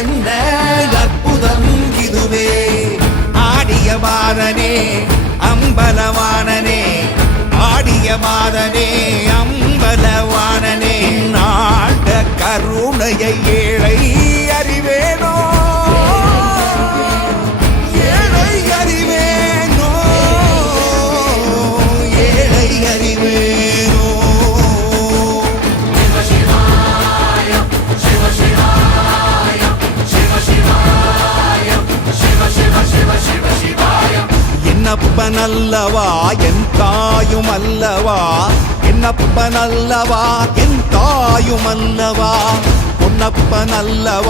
என்ன அற்புதம் இதுவே ஆடிய மாதனே அம்பலவானனே ஆடிய மாதனே அம்பலவானனே நாட்ட கருணையை ஏழை அறிவேனோ ஏழை அறிவேனோ ஏழை அறிவேனோ என்னப்பனல்லவா என் தாயும் அல்லவா என்னப்பனல்லவா என் தாயும் அல்லவா பொன்னப்பனல்லவா